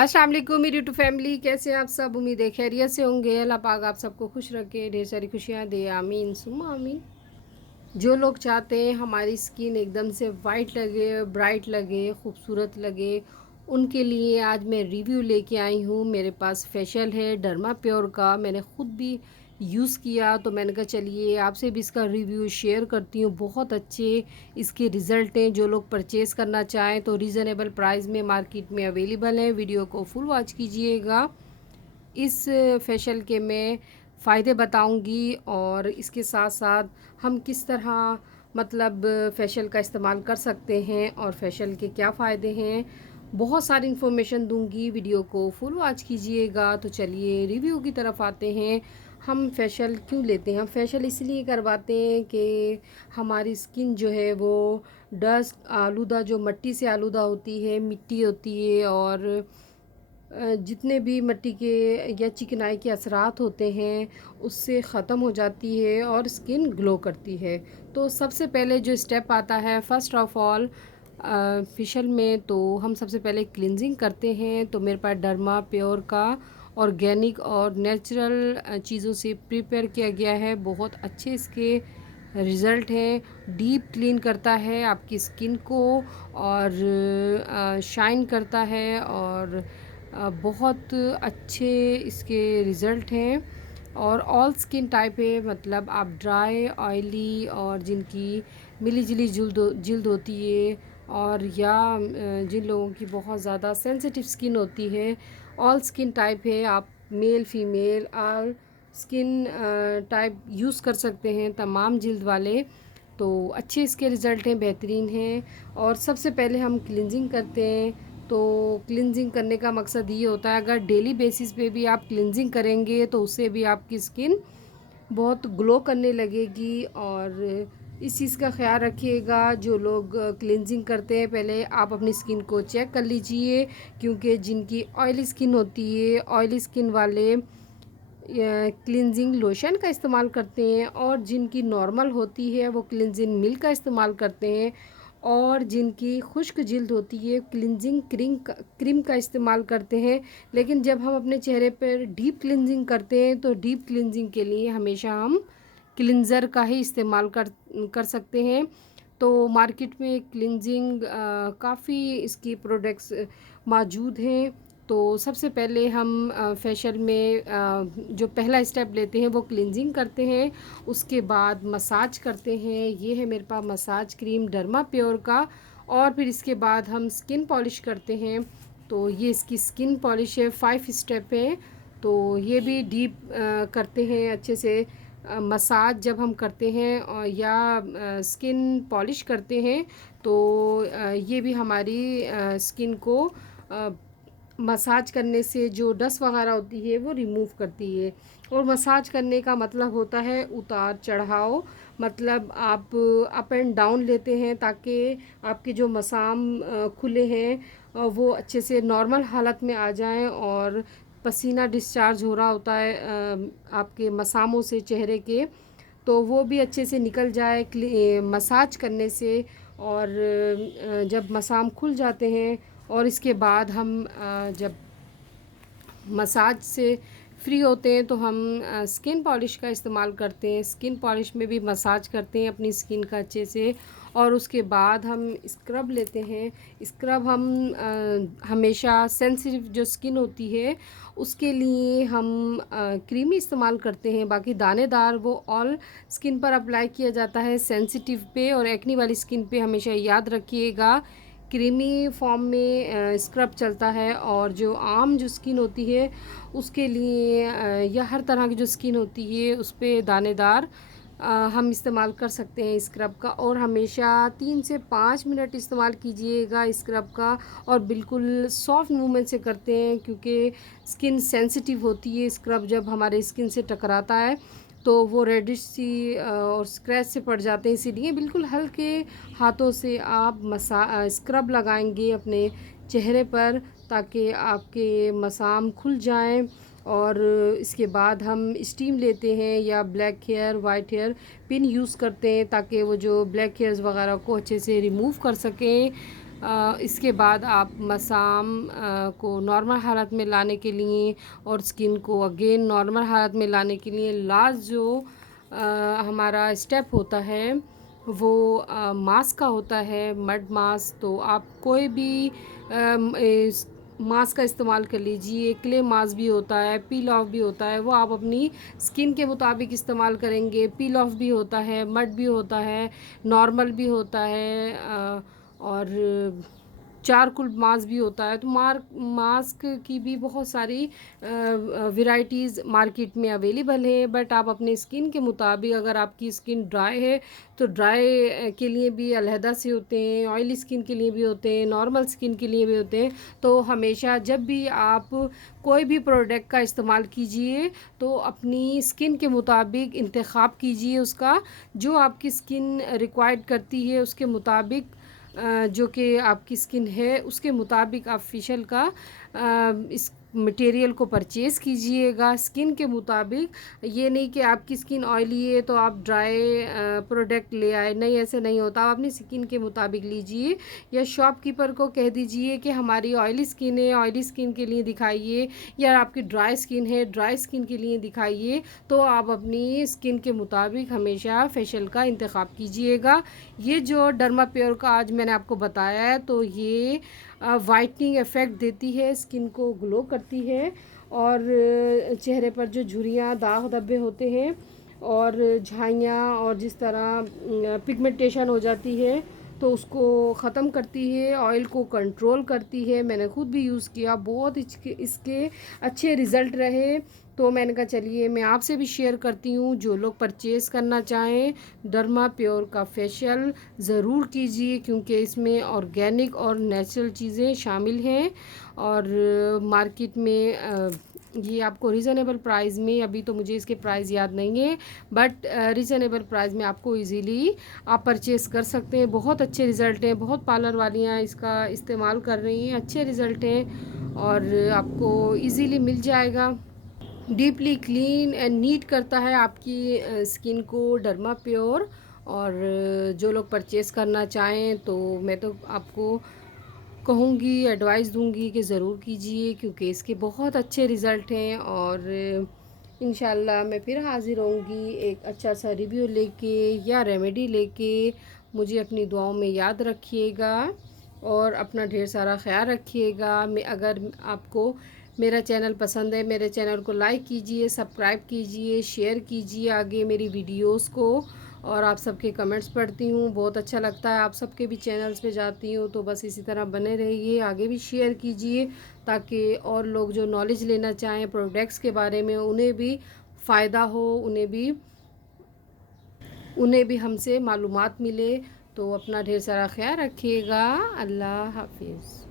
अस्सलाम वालेकुम मेरी यूट्यूब फैमिली, कैसे हैं आप सब। उम्मीद है खैरियत से होंगे। अल्लाह पाक आप सबको खुश रखे, ढेर सारी खुशियाँ दे, आमीन सुम्मा आमीन। जो लोग चाहते हैं हमारी स्किन एकदम से वाइट लगे, ब्राइट लगे, खूबसूरत लगे, उनके लिए आज मैं रिव्यू लेके आई हूँ। मेरे पास फेशियल है डर्मा प्योर का, मैंने ख़ुद भी यूज़ किया तो मैंने कहा चलिए आपसे भी इसका रिव्यू शेयर करती हूँ। बहुत अच्छे इसके रिज़ल्ट हैं। जो लोग परचेज़ करना चाहें तो रीज़नेबल प्राइस में मार्केट में अवेलेबल है। वीडियो को फुल वॉच कीजिएगा। इस फेशियल के मैं फ़ायदे बताऊंगी और इसके साथ साथ हम किस तरह मतलब फेशियल का इस्तेमाल कर सकते हैं और फेशियल के क्या फ़ायदे हैं, बहुत सारी इन्फॉर्मेशन दूंगी। वीडियो को फुल वॉच कीजिएगा। तो चलिए रिव्यू की तरफ आते हैं। हम फेशियल क्यों लेते हैं? हम फेशियल इसलिए करवाते हैं कि हमारी स्किन जो है वो डस्ट आलूदा, जो मिट्टी से आलूदा होती है, मिट्टी होती है और जितने भी मिट्टी के या चिकनाई के असरात होते हैं उससे ख़त्म हो जाती है और स्किन ग्लो करती है। तो सबसे पहले जो स्टेप आता है फ़र्स्ट ऑफ़ ऑल फेशियल में, तो हम सबसे पहले क्लिनजिंग करते हैं। तो मेरे पास डर्मा प्योर का ऑर्गेनिक और नेचुरल चीज़ों से प्रिपेयर किया गया है। बहुत अच्छे इसके रिज़ल्ट हैं। डीप क्लीन करता है आपकी स्किन को और शाइन करता है और बहुत अच्छे इसके रिज़ल्ट हैं। और ऑल स्किन टाइप है, मतलब आप ड्राई, ऑयली और जिनकी मिली जुली जिल्द होती है और या जिन लोगों की बहुत ज़्यादा सेंसिटिव स्किन होती है, ऑल स्किन टाइप है। आप male female all skin type use कर सकते हैं, तमाम जिल्द वाले। तो अच्छे इसके रिज़ल्ट हैं, बेहतरीन हैं। और सबसे पहले हम क्लिनजिंग करते हैं। तो क्लिनजिंग करने का मकसद ये होता है, अगर डेली बेसिस पे भी आप क्लिनजिंग करेंगे तो उससे भी आपकी स्किन बहुत ग्लो करने लगेगी। और इस चीज़ का ख्याल रखिएगा, जो लोग क्लिनजिंग करते हैं पहले आप अपनी स्किन को चेक कर लीजिए, क्योंकि जिनकी ऑयली स्किन होती है, ऑयली स्किन वाले क्लिनजिंग लोशन का इस्तेमाल करते हैं और जिनकी नॉर्मल होती है वो क्लिनजिंग मिल्क का इस्तेमाल करते हैं और जिनकी खुश्क जिल्द होती है क्लिनजिंग क्रीम का इस्तेमाल करते हैं। लेकिन जब हम अपने चेहरे पर डीप क्लिनजिंग करते हैं तो डीप क्लिनजिंग के लिए हमेशा हम क्लिनज़र का ही इस्तेमाल कर सकते हैं। तो मार्केट में क्लिनजिंग काफ़ी इसकी प्रोडक्ट्स मौजूद हैं। तो सबसे पहले हम फेशियल में जो पहला स्टेप लेते हैं वो क्लिनजिंग करते हैं, उसके बाद मसाज करते हैं। ये है मेरे पास मसाज क्रीम डर्मा प्योर का। और फिर इसके बाद हम स्किन पॉलिश करते हैं। तो ये इसकी स्किन पॉलिश है, 5 स्टेप है। तो ये भी डीप करते हैं अच्छे से। मसाज जब हम करते हैं और या स्किन पॉलिश करते हैं तो ये भी हमारी स्किन को मसाज करने से जो डस्ट वगैरह होती है वो रिमूव करती है। और मसाज करने का मतलब होता है उतार चढ़ाव, मतलब आप अप एंड डाउन लेते हैं ताकि आपके जो मसाम खुले हैं वो अच्छे से नॉर्मल हालत में आ जाएं और पसीना डिस्चार्ज हो रहा होता है आपके मसामों से चेहरे के, तो वो भी अच्छे से निकल जाए मसाज करने से। और जब मसाम खुल जाते हैं और इसके बाद हम जब मसाज से फ्री होते हैं तो हम स्किन पॉलिश का इस्तेमाल करते हैं। स्किन पॉलिश में भी मसाज करते हैं अपनी स्किन का अच्छे से और उसके बाद हम स्क्रब लेते हैं। स्क्रब हम हमेशा सेंसिटिव जो स्किन होती है उसके लिए हम क्रीमी इस्तेमाल करते हैं, बाकी दानेदार वो ऑल स्किन पर अप्लाई किया जाता है, सेंसिटिव पे और एक्नी वाली स्किन पे हमेशा याद रखिएगा क्रीमी फॉर्म में स्क्रब चलता है। और जो आम जो स्किन होती है उसके लिए या हर तरह की जो स्किन होती है उस पर दानेदार हम इस्तेमाल कर सकते हैं स्क्रब का। और हमेशा 3 से 5 मिनट इस्तेमाल कीजिएगा स्क्रब का और बिल्कुल सॉफ्ट मूवमेंट से करते हैं, क्योंकि स्किन सेंसिटिव होती है। स्क्रब जब हमारे स्किन से टकराता है तो वो रेडिश सी और स्क्रैच से पड़ जाते हैं, इसीलिए बिल्कुल हल्के हाथों से आप स्क्रब लगाएंगे अपने चेहरे पर ताकि आपके मसाम खुल जाएं। और इसके बाद हम स्टीम लेते हैं या black hair white hair pin use करते हैं ताकि वो जो ब्लैक हेयर्स वगैरह को अच्छे से रिमूव कर सकें। इसके बाद आप मसाम को नॉर्मल हालत में लाने के लिए और स्किन को अगेन नॉर्मल हालत में लाने के लिए लास्ट जो हमारा स्टेप होता है वो मास्क का होता है, मड मास्क। तो आप कोई भी मास्क का इस्तेमाल कर लीजिए। क्ले मास्क भी होता है, पील ऑफ भी होता है, वो आप अपनी स्किन के मुताबिक इस्तेमाल करेंगे। पील ऑफ भी होता है, मड भी होता है, नॉर्मल भी होता है और चारकोल मास्क भी होता है। तो मास्क की भी बहुत सारी वैरायटीज़ मार्केट में अवेलेबल है, बट आप अपने स्किन के मुताबिक, अगर आपकी स्किन ड्राई है तो ड्राई के लिए भी अलहदा से होते हैं, ऑयली स्किन के लिए भी होते हैं, नॉर्मल स्किन के लिए भी होते हैं। तो हमेशा जब भी आप कोई भी प्रोडक्ट का इस्तेमाल कीजिए तो अपनी स्किन के मुताबिक इंतखाब कीजिए उसका, जो आपकी स्किन रिक्वायर्ड करती है उसके मुताबिक, जो कि आपकी स्किन है उसके मुताबिक आप फेशियल का इस मटेरियल को परचेज़ कीजिएगा स्किन के मुताबिक। ये नहीं कि आपकी स्किन ऑयली है तो आप ड्राई प्रोडक्ट ले आए, नहीं, ऐसे नहीं होता। आप अपनी स्किन के मुताबिक लीजिए, या शॉपकीपर को कह दीजिए कि हमारी ऑयली स्किन है, ऑयली स्किन के लिए दिखाइए, या आपकी ड्राई स्किन है, ड्राई स्किन के लिए दिखाइए। तो आप अपनी स्किन के मुताबिक हमेशा फेशियल का इंतखाब कीजिएगा। ये जो डर्मा प्योर का आज मैंने आपको बताया है, तो ये वाइटनिंग इफ़ेक्ट देती है, स्किन को ग्लो करती है, और चेहरे पर जो झुर्रियाँ, दाग धब्बे होते हैं और झाइयाँ और जिस तरह पिगमेंटेशन हो जाती है तो उसको ख़त्म करती है, ऑयल को कंट्रोल करती है। मैंने खुद भी यूज़ किया, बहुत इसके अच्छे रिज़ल्ट रहे। तो मैंने कहा चलिए मैं आपसे भी शेयर करती हूँ। जो लोग परचेज़ करना चाहें डर्मा प्योर का फेशियल ज़रूर कीजिए, क्योंकि इसमें ऑर्गेनिक और नेचुरल चीज़ें शामिल हैं। और मार्केट में ये आपको रीज़नेबल प्राइस में, अभी तो मुझे इसके प्राइस याद नहीं है, बट रीज़नेबल प्राइस में आपको इजीली आप परचेज़ कर सकते हैं। बहुत अच्छे रिज़ल्ट हैं, बहुत पार्लर वालियाँ इसका इस्तेमाल कर रही हैं, अच्छे रिज़ल्ट हैं और आपको इजीली मिल जाएगा। डीपली क्लीन एंड नीट करता है आपकी स्किन को डर्मा प्योर। और जो लोग परचेज़ करना चाहें तो मैं तो आपको कहूँगी, एडवाइस दूँगी कि ज़रूर कीजिए, क्योंकि इसके बहुत अच्छे रिज़ल्ट हैं। और इंशाल्लाह मैं फिर हाज़िर होंगी एक अच्छा सा रिव्यू लेके या रेमेडी लेके। मुझे अपनी दुआओं में याद रखिएगा और अपना ढेर सारा ख्याल रखिएगा। मैं अगर आपको मेरा चैनल पसंद है, मेरे चैनल को लाइक कीजिए, सब्सक्राइब कीजिए, शेयर कीजिए आगे मेरी वीडियोस को। और आप सबके कमेंट्स पढ़ती हूँ, बहुत अच्छा लगता है। आप सबके भी चैनल्स पे जाती हूँ, तो बस इसी तरह बने रहिए, आगे भी शेयर कीजिए ताकि और लोग जो नॉलेज लेना चाहें प्रोडक्ट्स के बारे में उन्हें भी फ़ायदा हो, उन्हें भी हमसे मालूमात मिले। तो अपना ढेर सारा ख्याल रखिएगा। अल्लाह हाफिज़।